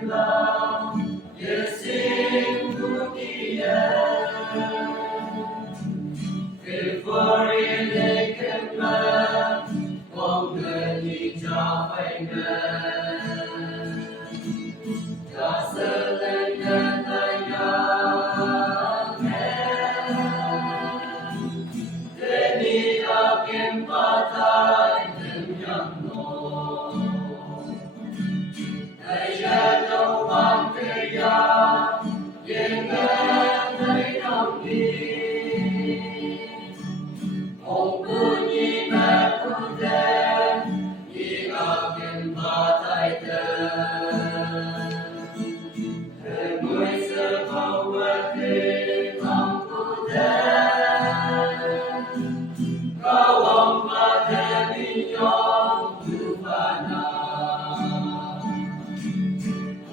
em lòng như xin của kia vì for in the camera con người đi cho phải ngờ cho sơ lên nhân thời gian để đi ở kiếm ba tay đừng nhầm ngộ thầy cha đâu ban thế gian yên nghe thấy đông đi ông cứ nhìn mẹ cứ thế đi ở kiếm ba tay thầy mới sơ cầu vượt đi không cứ thế cao ông ba thế đi nhau cứ phá nào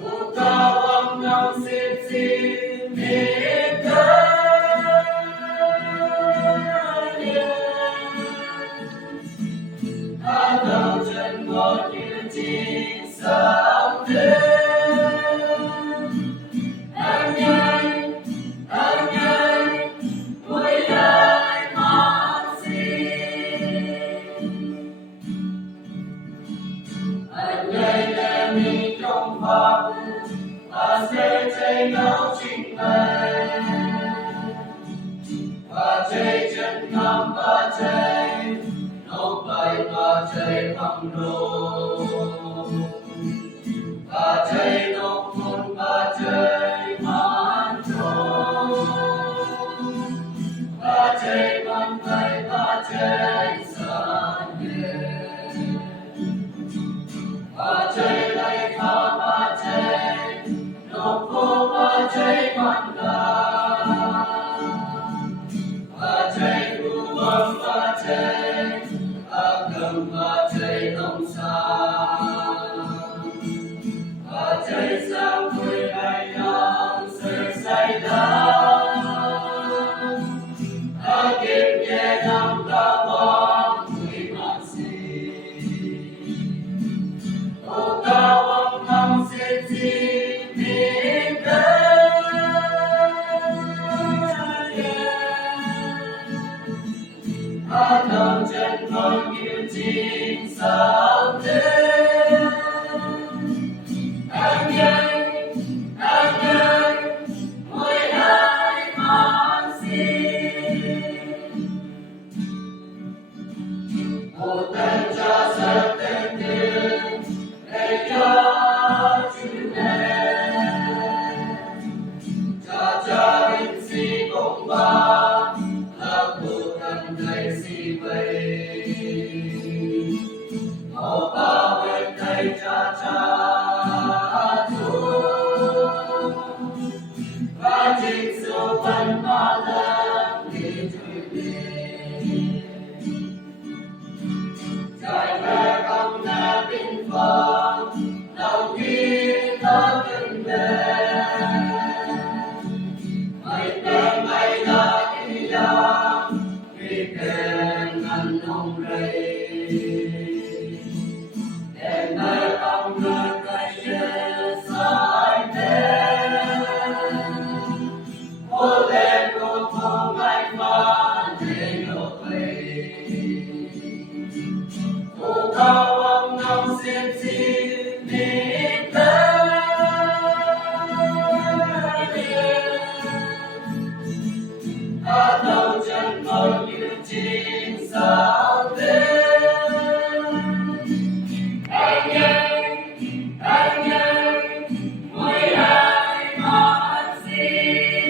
cụ cao ông nhau xin xin biết ta đầu chân ngồi như chính sao thế anh nhanh vui ai mà xin anh nhanh để mình trong pháp và sẽ chạy nấu chính mình và chạy chân ngắm và chạy nấu bài và chạy bằng đồ và chạy nấu môn và chạy màn trô và chạy bằng tay và chạy xa nhẹ và chạy lấy khá và chạy nấu phố và chạy bằng đá và chạy vũ vâng và chạy cầm và chạy nông xa và chạy sang vui ai nhau sự say đắm kiếm nhẹ nằm ta bóng vui mà xin ô cao ông năm xin xin biết hát đầu chân con như chính sao thế anh nhanh vui ai mà xin một tên cha sẽ tên tiếng để cho chúng em cha hình si công ba là cuộc thân thầy si vậy một ba bên thầy cha và chính số vẫn mà lần đi chơi đi giải về công nè bình phong đầu khi ta từng về mày tên mày là đi ra vì kèm ngăn ông đây để nơi ông nơi cây sai thế ô lên cô không anh mà để lộ về cô cao ông năm xin xin đi ta đầu chân còn như chính sao thế anh nhanh vui ai mà xin